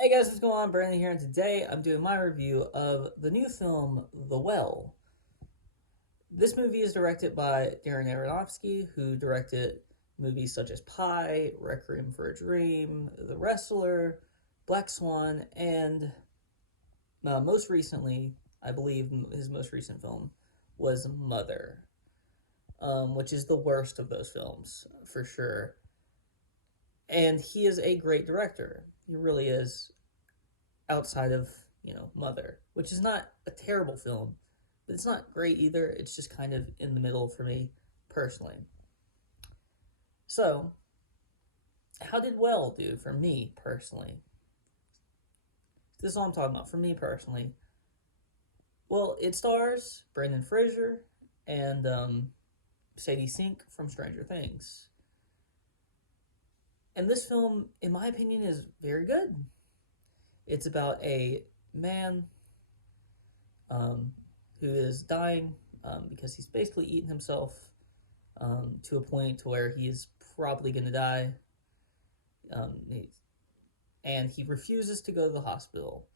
Hey guys, what's going on? Brandon here, and today I'm doing my review of the new film, The Well. This movie is directed by Darren Aronofsky, who directed movies such as Pie, Requiem for a Dream, The Wrestler, Black Swan, and most recently, I believe his most recent film was Mother, which is the worst of those films, for sure. And he is a great director. He really is. Outside of Mother, which is not a terrible film, but it's not great either. It's just kind of in the middle for me personally. So, how did Well do for me personally? This is all I'm talking about for me personally. Well, it stars Brendan Fraser and Sadie Sink from Stranger Things. And this film, in my opinion, is very good. It's about a man um, who is dying because he's basically eaten himself to a point to where he is probably going to die. Um, and he refuses to go to the hospital.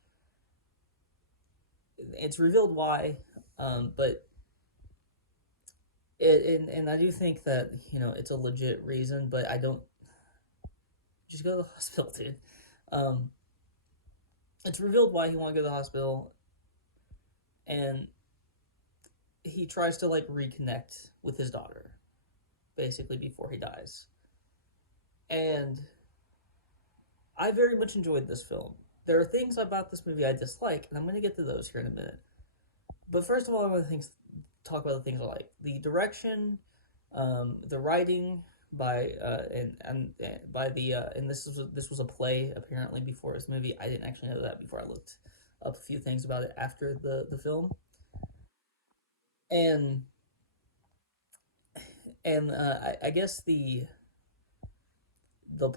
It's revealed why, but and I do think that it's a legit reason, but I don't just go to the hospital, dude. Um, it's revealed why he won't go to the hospital, and he tries to like reconnect with his daughter, basically before he dies. And I very much enjoyed this film. There are things about this movie I dislike, and I'm going to get to those here in a minute. But first of all, I want to talk about the things I like: the direction, the writing by and by the and this was a play apparently before this movie. I didn't actually know that before I looked up a few things about it after the film. And I guess the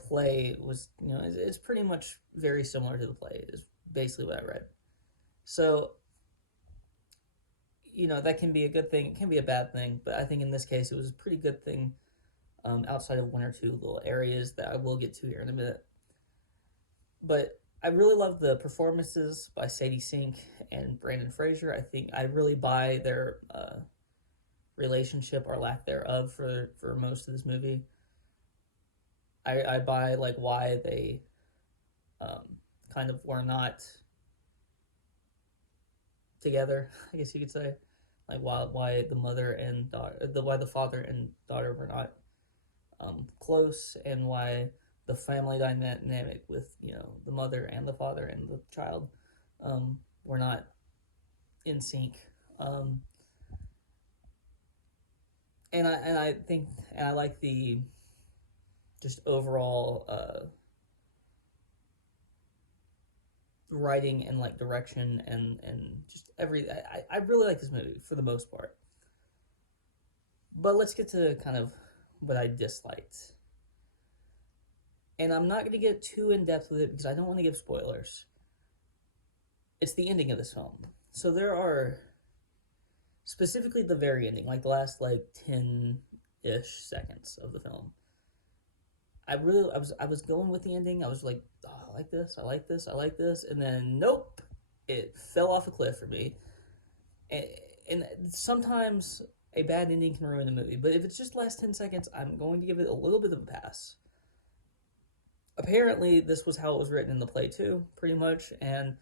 play was it's pretty much very similar to the play. Is basically what I read. So that can be a good thing. It can be a bad thing, but I think in this case it was a pretty good thing. Outside of one or two little areas that I will get to here in a minute, but I really love the performances by Sadie Sink and Brandon Fraser. I think I really buy their relationship or lack thereof for most of this movie. I buy like why they um, kind of were not together. I guess you could say, like why the mother and daughter, why the father and daughter were not close, and why the family dynamic with the mother and the father and the child were not in sync. Um, and I think and I like the just overall writing and like direction and just every I really like this movie for the most part. But let's get to kind of what I disliked. And I'm not going to get too in depth with it because I don't want to give spoilers. It's the ending of this film. So there are specifically the very ending, like the last like 10-ish seconds of the film. I was going with the ending. I was like, oh, I like this, I like this, I like this, and then nope, it fell off a cliff for me. And, and sometimes a bad ending can ruin a movie, but if it's just last 10 seconds, I'm going to give it a little bit of a pass. Apparently, this was how it was written in the play too, pretty much, and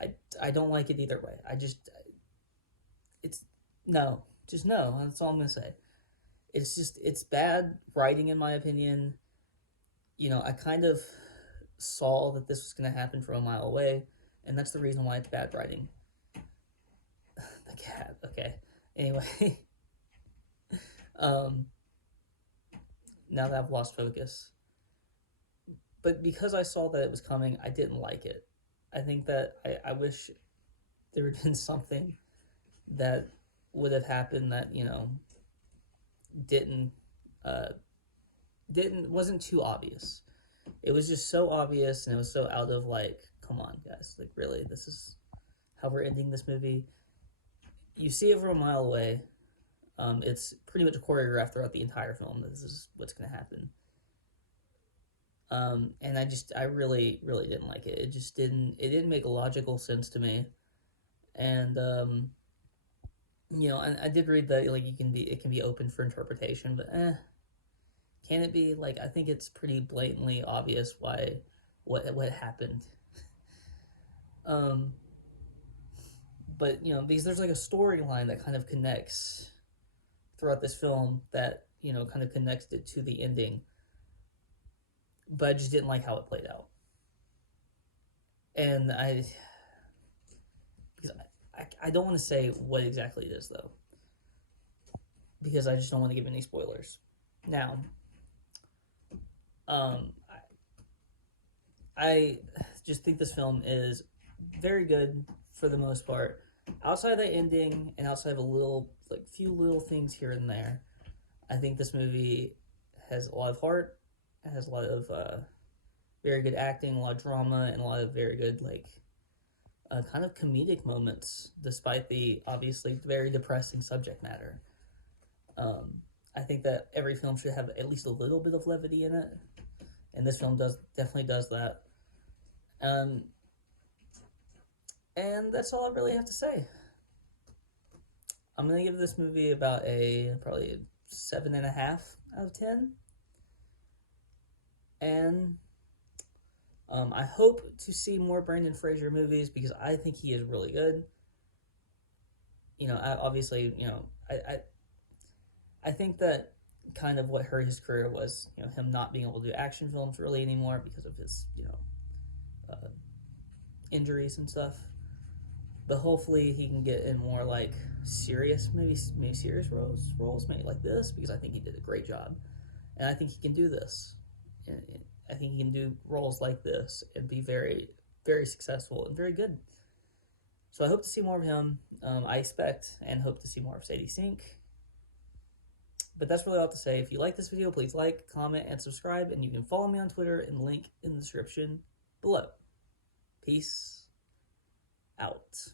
I I don't like it either way. I just it's no, just no. That's all I'm gonna say. It's bad writing in my opinion. I kind of saw that this was going to happen from a mile away, and that's the reason why it's bad writing. The cat, okay. Anyway, um, now that I've lost focus, but because I saw that it was coming, I didn't like it. I think that I wish there had been something that would have happened that didn't uh didn't wasn't too obvious. It was just so obvious, and it was so out of like, come on, guys, like really, this is how we're ending this movie. You see it from a mile away. It's pretty much choreographed throughout the entire film that this is what's going to happen. And I really, really didn't like it. It didn't make logical sense to me. And, I did read that, like, it can be open for interpretation, but can it be? Like, I think it's pretty blatantly obvious what happened. Um, but, because there's like a storyline that kind of connects throughout this film that, kind of connects it to the ending. But I just didn't like how it played out. And because I don't want to say what exactly it is, though, because I just don't want to give any spoilers. Now, um, I just think this film is very good for the most part. Outside of the ending and outside of few little things here and there, I think this movie has a lot of heart. It has a lot of very good acting, a lot of drama, and a lot of very good kind of comedic moments, despite the obviously very depressing subject matter. I think that every film should have at least a little bit of levity in it, and this film definitely does that. Um, and that's all I really have to say. I'm gonna give this movie about probably a 7.5 out of 10, and I hope to see more Brendan Fraser movies because I think he is really good. Obviously, I think that kind of what hurt his career was, him not being able to do action films really anymore because of his, injuries and stuff. But hopefully he can get in more like serious, maybe serious roles, maybe like this, because I think he did a great job, and I think he can do this. And I think he can do roles like this and be very, very successful and very good. So I hope to see more of him. I expect and hope to see more of Sadie Sink. But that's really all I have to say. If you like this video, please like, comment, and subscribe. And you can follow me on Twitter and link in the description below. Peace out.